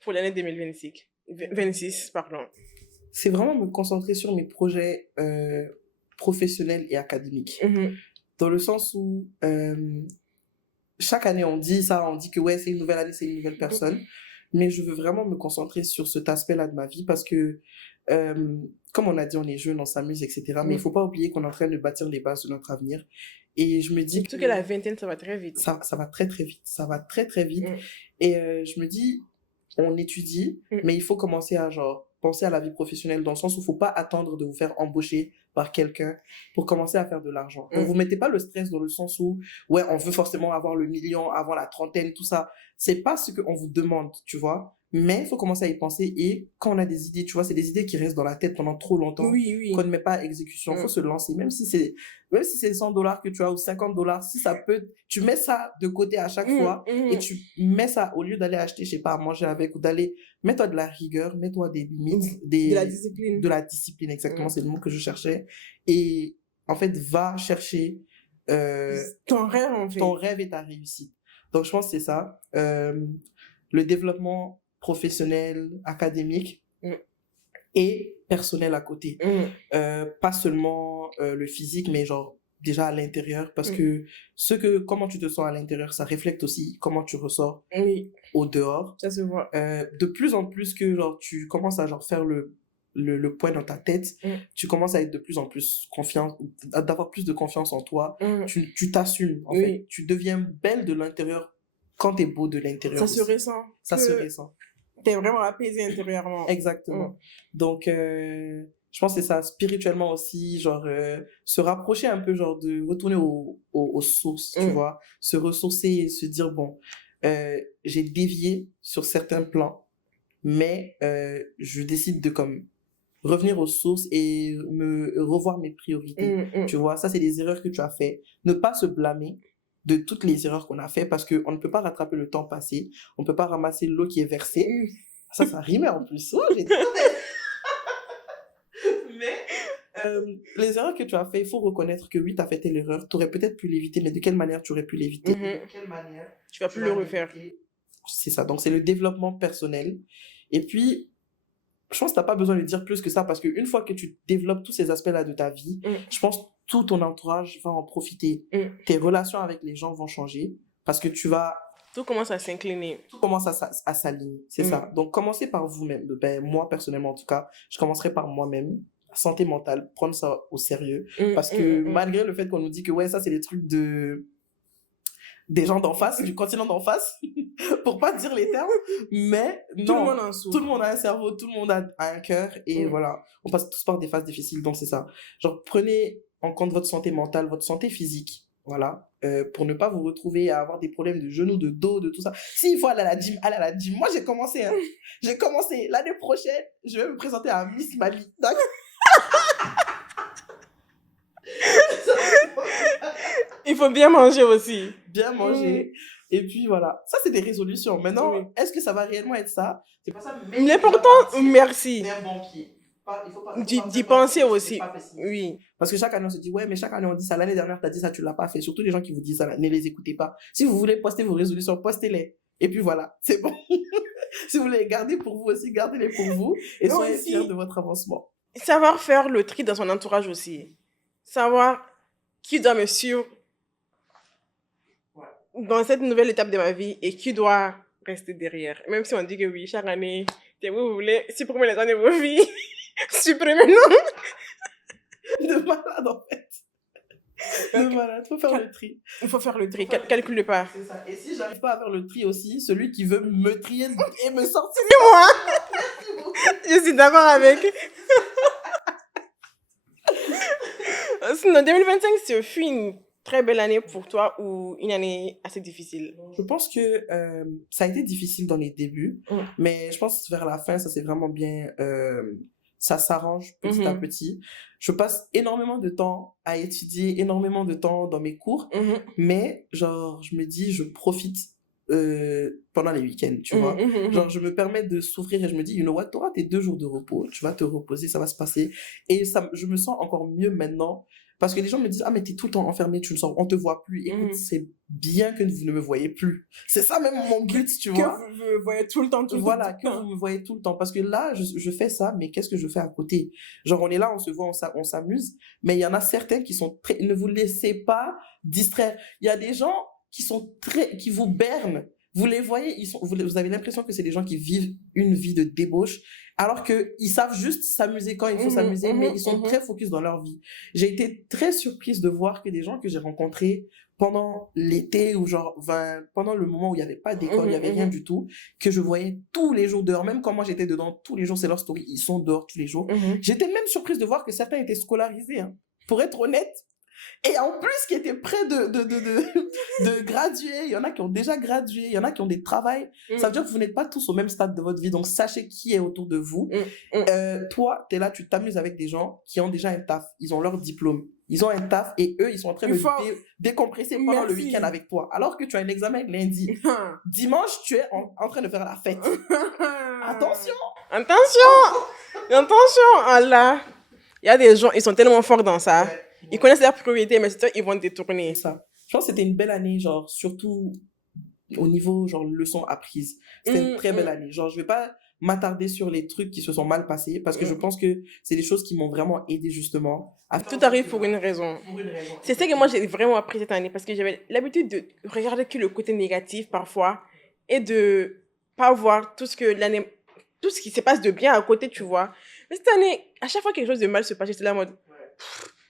pour l'année 2026? 26, pardon. C'est vraiment me concentrer sur mes projets professionnels et académiques. Dans le sens où chaque année on dit ça, on dit que ouais, c'est une nouvelle année, c'est une nouvelle personne. Mais je veux vraiment me concentrer sur cet aspect-là de ma vie parce que, comme on a dit, on est jeune, on s'amuse, etc. Mais il ne faut pas oublier qu'on est en train de bâtir les bases de notre avenir. Et je me dis Surtout que la vingtaine, ça va très vite. Ça va très, très vite. Ça va très, très vite. Et je me dis, on étudie, mais il faut commencer à penser à la vie professionnelle dans le sens où il ne faut pas attendre de vous faire embaucher par quelqu'un pour commencer à faire de l'argent. Donc, vous ne mettez pas le stress dans le sens où, ouais, on veut forcément avoir le million avant la trentaine, tout ça. C'est pas ce qu'on vous demande, tu vois. Mais il faut commencer à y penser. Et quand on a des idées, tu vois, c'est des idées qui restent dans la tête pendant trop longtemps, qu'on ne met pas à exécution. Il faut se lancer. Même si c'est $100 que tu as ou $50, si ça peut, tu mets ça de côté à chaque fois et tu mets ça, au lieu d'aller acheter, je sais pas, à manger avec ou d'aller, mets-toi de la rigueur, mets-toi des limites, de la discipline. De la discipline, exactement, c'est le mot que je cherchais. Et en fait, va chercher ton rêve, en fait. Ton rêve et ta réussite. Donc, je pense que c'est ça. Le développement professionnel, académique et personnel à côté. Pas seulement le physique, mais déjà à l'intérieur, parce que comment tu te sens à l'intérieur, ça reflète aussi comment tu ressors au dehors. Ça se voit. De plus en plus que tu commences à faire le point dans ta tête, tu commences à être de plus en plus confiant, d'avoir plus de confiance en toi, tu t'assumes, en fait. Tu deviens belle de l'intérieur quand t'es beau de l'intérieur. Ça se ressent. Ça se ressent. T'es vraiment apaisé intérieurement. Exactement. Donc, je pense que c'est ça, spirituellement aussi, se rapprocher un peu, de retourner aux sources, tu vois, se ressourcer et se dire, bon, j'ai dévié sur certains plans, mais je décide de revenir aux sources et me revoir mes priorités, tu vois, ça c'est des erreurs que tu as fait, ne pas se blâmer de toutes les erreurs qu'on a fait parce qu'on ne peut pas rattraper le temps passé, on ne peut pas ramasser l'eau qui est versée, ça rimait en plus, j'ai mais les erreurs que tu as fait, il faut reconnaître que oui, tu as fait telle erreur, tu aurais peut-être pu l'éviter, mais de quelle manière tu aurais pu l'éviter, de quelle manière tu vas plus le refaire. C'est ça, donc c'est le développement personnel. Et puis, je pense que tu n'as pas besoin de dire plus que ça parce qu'une fois que tu développes tous ces aspects-là de ta vie, je pense que tout ton entourage va en profiter. Tes relations avec les gens vont changer parce que tout commence à s'incliner. Tout commence à s'aligner, c'est ça. Donc, commencez par vous-même. Moi, personnellement, en tout cas, je commencerai par moi-même. Santé mentale, prendre ça au sérieux. Parce que malgré le fait qu'on nous dit que ouais, ça, c'est des trucs des gens d'en face, du continent d'en face, pour pas dire les termes, mais non, tout le monde a un cerveau, tout le monde a un cœur, et voilà, on passe tous par des phases difficiles, donc c'est ça. Prenez en compte votre santé mentale, votre santé physique, voilà, pour ne pas vous retrouver à avoir des problèmes de genoux, de dos, de tout ça. S'il faut aller à la gym, allez à la gym. Moi, j'ai commencé, l'année prochaine, je vais me présenter à Miss Mali, d'accord. Il faut bien manger aussi. Bien manger. Et puis voilà. Ça, c'est des résolutions. Maintenant, est-ce que ça va réellement être ça? C'est pas ça. Mais l'important, merci. D'un bon pied. Il faut pas d'y penser aussi. Oui. Parce que chaque année, on se dit, ouais, mais chaque année, on dit ça. L'année dernière, tu as dit ça, tu l'as pas fait. Surtout les gens qui vous disent ça, là, ne les écoutez pas. Si vous voulez poster vos résolutions, postez-les. Et puis voilà, c'est bon. Si vous voulez les garder pour vous aussi, gardez-les pour vous. Et soyez fiers de votre avancement. Savoir faire le tri dans son entourage aussi. Savoir qui doit me suivre dans cette nouvelle étape de ma vie et qui doit rester derrière. Même si on dit que oui, chaque année, vous voulez supprimer les années de vos vies, supprimez-nous. De malade, en fait. De malade, il faut faire le tri. Il faut faire le tri, calcule pas. C'est ça. Et si j'arrive pas à faire le tri aussi, celui qui veut me trier et me sortir. C'est moi. Je suis d'accord avec. Sinon, 2025, c'est fini. très belle année pour toi ou une année assez difficile? Je pense que ça a été difficile dans les débuts, mais je pense que vers la fin, ça s'est vraiment bien... ça s'arrange petit à petit. Je passe énormément de temps à étudier, énormément de temps dans mes cours, mais genre, je me dis, je profite pendant les week-ends, tu vois. Genre, je me permets de souffrir et je me dis, you know what, t'auras tes 2 jours de repos, tu vas te reposer, ça va se passer. Et ça, je me sens encore mieux maintenant. Parce que les gens me disent, ah, mais t'es tout le temps enfermé, tu ne sors, on te voit plus. Écoute, c'est bien que vous ne me voyez plus. C'est ça même mon but, tu vois. Que vous me voyez tout le temps, Voilà, que vous me voyez tout le temps. Parce que là, je fais ça, mais qu'est-ce que je fais à côté? Genre, on est là, on se voit, on s'amuse. Mais il y en a certains qui sont très... Ne vous laissez pas distraire. Il y a des gens qui sont qui vous bernent. Vous les voyez, vous avez l'impression que c'est des gens qui vivent une vie de débauche, alors qu'ils savent juste s'amuser quand il faut s'amuser, mais ils sont très focus dans leur vie. J'ai été très surprise de voir que des gens que j'ai rencontrés pendant l'été ou genre pendant le moment où il n'y avait pas d'école, il n'y avait rien du tout, que je voyais tous les jours dehors, même quand moi j'étais dedans, tous les jours, c'est leur story, ils sont dehors tous les jours. J'étais même surprise de voir que certains étaient scolarisés, hein. Pour être honnête. Et en plus, qui étaient près de graduer, il y en a qui ont déjà gradué, il y en a qui ont des travails. Ça veut dire que vous n'êtes pas tous au même stade de votre vie, donc sachez qui est autour de vous. Toi, t'es là, tu t'amuses avec des gens qui ont déjà un taf, ils ont leur diplôme, ils ont un taf et eux, ils sont en train de décompresser pendant le week-end avec toi. Alors que tu as un examen lundi. Dimanche, tu es en train de faire la fête. Attention! Attention! Allah! Il y a des gens, ils sont tellement forts dans ça. Ouais. Ils connaissent leurs priorités, mais c'est ça, ils vont détourner. Ça. Je pense que c'était une belle année, genre, surtout au niveau, genre, leçons apprises. C'était une très belle année. Genre, je vais pas m'attarder sur les trucs qui se sont mal passés, parce que je pense que c'est des choses qui m'ont vraiment aidé, justement. Tout arrive pour une raison. C'est ça que moi, j'ai vraiment appris cette année, parce que j'avais l'habitude de regarder que le côté négatif, parfois, et de pas voir tout ce qui se passe de bien à côté, tu vois. Mais cette année, à chaque fois que quelque chose de mal se passe, j'étais là en mode...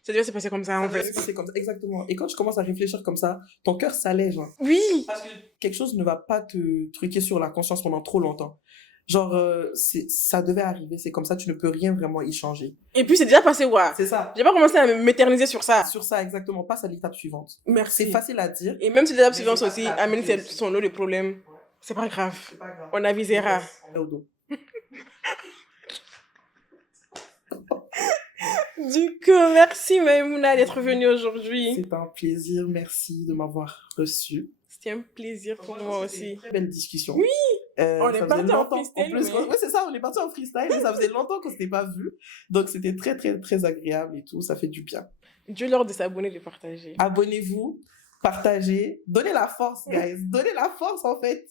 Ça devait se passer comme ça, en fait. Exactement. Et quand tu commences à réfléchir comme ça, ton cœur s'allège. Hein. Oui. Parce que quelque chose ne va pas te truquer sur la conscience pendant trop longtemps. Genre, ça devait arriver, c'est comme ça, tu ne peux rien vraiment y changer. Et puis, c'est déjà passé, ouais. C'est ça. J'ai pas commencé à m'éterniser sur ça. Sur ça, exactement. Passe à l'étape suivante. Merci. C'est facile à dire. Et même si l'étape suivante aussi amène son lot de problèmes, c'est pas grave. On avisera. Du coup, merci Maïmouna d'être venue aujourd'hui. C'est un plaisir, merci de m'avoir reçu. C'était un plaisir pour moi aussi. Une très belle discussion. Oui, on est parti en freestyle. Oui, c'est ça, on est parti en freestyle, mais ça faisait longtemps qu'on ne s'était pas vu. Donc c'était très, très, très agréable et tout, ça fait du bien. Dieu leur de s'abonner, de partager. Abonnez-vous, partagez, donnez la force, guys. Donnez la force, en fait.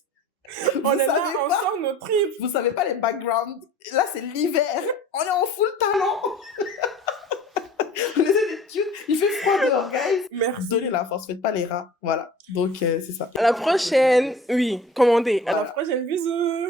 On est là, on sort nos tripes. Vous savez pas les backgrounds. Là, c'est l'hiver. On est en full talent. On essaie d'être cute. Il fait froid dehors, guys. Merci. Donnez la force, faites pas les rats. Voilà. Donc, c'est ça. À la prochaine. Oui, commandez. À la prochaine, bisous.